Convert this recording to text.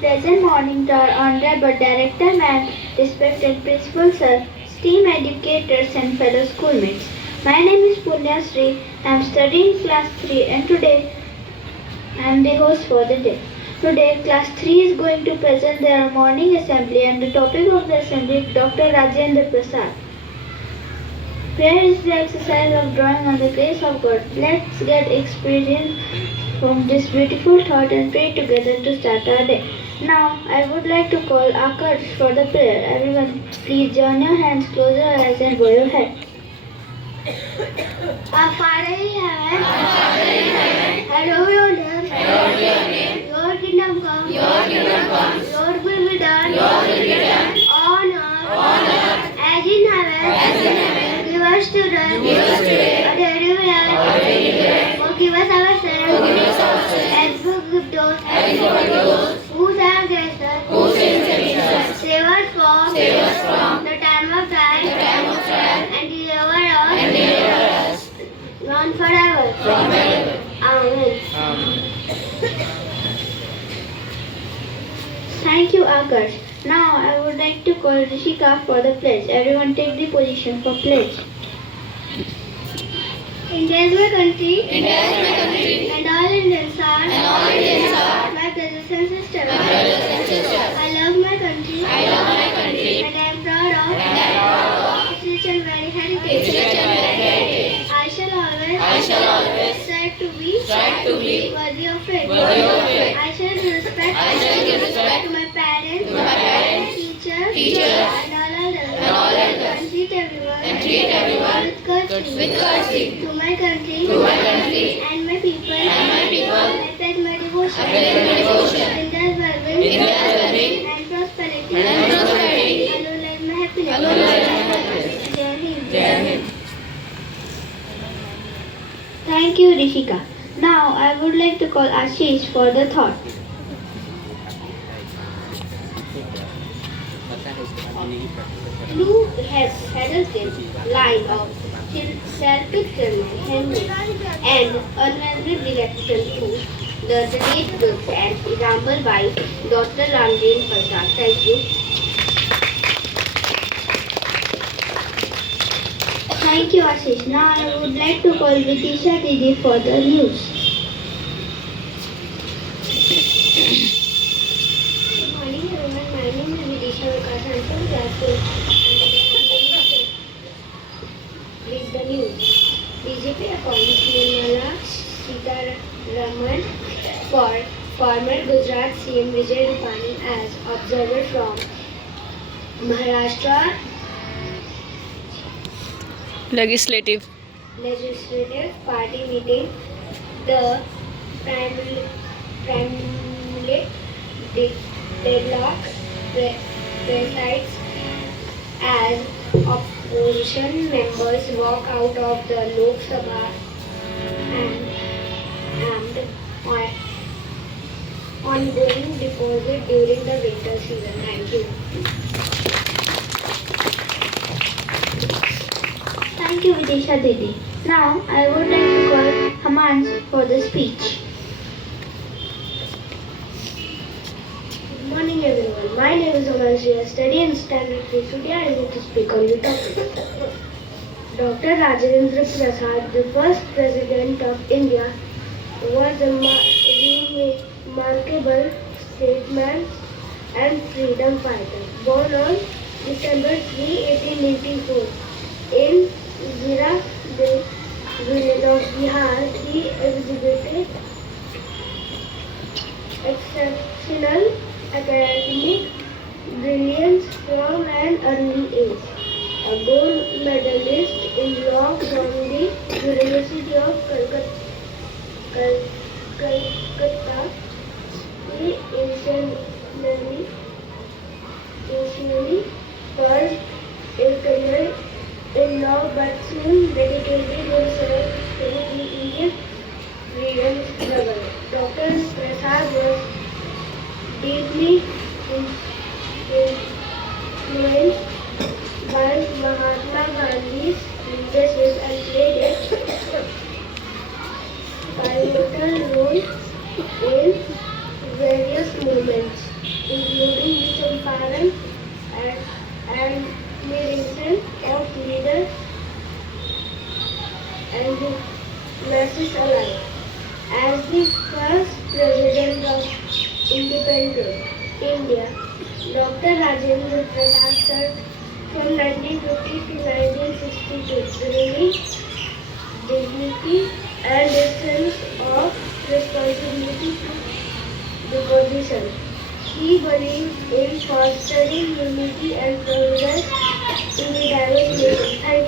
Pleasant morning to our Honorable Director Ma'am, respected Principal Sir, esteemed educators and fellow schoolmates. My name is Punya Sri. I am studying class 3 and today I am the host for the day. Today class 3 is going to present their morning assembly and the topic of the assembly is Dr. Rajendra Prasad. Prayer is the exercise of drawing on the grace of God. Let's get experience from this beautiful thought and pray together to start our day. Now, I would like to call Akash for the prayer. Everyone, please join your hands, close your eyes and bow your head. Our Father in heaven, hallowed your name. Your kingdom come. Your will be done. On earth as in heaven. Give us today our daily bread. Forgive us our sins. And forgive those who sin against us. Save us from the time of trial and deliver us from forever. Amen. Thank you, Akash. Now I would like to call Rishika for the pledge. Everyone take the position for pledge. India is my country. And all Indians are my brothers and sisters. I love my country. And I am proud of its rich and varied heritage. I shall always strive to be worthy of it. I shall give respect to my parents, teachers, and all others. And treat everyone with courtesy. To my country and my people, I pledge my devotion. In their well-being and prosperity. Alone lies my happiness. Jai Hind. Thank you, Rishika. Now I would like to call Ashish for the thought. Blue has heralded line of self-determined and unwavering direction to the great book and example by Dr. Rajendra Prasad. Thank you. Thank you, Ashish. Now I would like to call Vitisha Didi for the news. Good morning, everyone. My name is Vitisha Vikas. I am from class 4. Read the news. BJP appoints Nirmala Sitharaman for former Gujarat CM Vijay Rupani as observer from Maharashtra Legislative Party meeting. The deadlock presides as opposition members walk out of the Lok Sabha and ongoing deposit during the winter season. Thank you. Thank you, Vidisha Didi. Now, I would like to call Hamans for the speech. Good morning, everyone. My name is Hamans. I study in Standard 3. Today, I need to speak on the topic. Dr. Rajendra Prasad, the first president of India, was a remarkable statesman and freedom fighter. Born on December 3, 1884, in Zira village of Bihar, he exhibited exceptional academic brilliance from an early age. A gold medalist in law from the University of Calcutta, he initially first a career in law but soon dedicated himself to the Indian freedom struggle. Dr. Prasad was deeply influenced by Mahatma Gandhi's leadership and played a pivotal role in various movements. leader and the masses alike. As the first president of independent India, Dr. Rajendra Prasad served from 1950 to 1962, bringing dignity and a sense of responsibility to the position. He believed in fostering unity and progress in the diverse nation. Thank you.